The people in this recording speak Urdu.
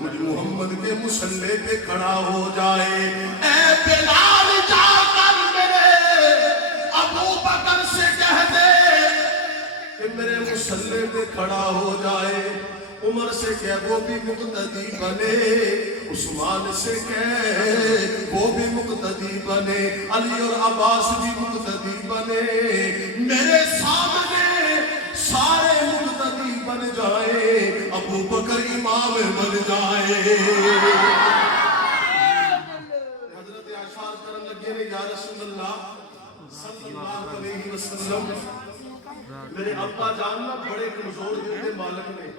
مجھ محمد کے مسلح پہ کھڑا ہو جائے. اے بلال جا کر میرے ابو بکر سے کہہ دے کہ میرے مسلح پہ کھڑا ہو جائے. عمر سے کہہ وہ بھی مقتدی بنے, عثمان سے کہہ وہ بھی مقتدی بنے, علی اور عباس بھی مقتدی بنے. میرے سامنے سارے مقتدی بن جائے, ابو بکر امام بن جائے. حضرت عائشہ کرن لگے نے یا رسول اللہ صلی اللہ علیہ وسلم, میرے ابا جان نہ بڑے کمزور دل کے مالک نے,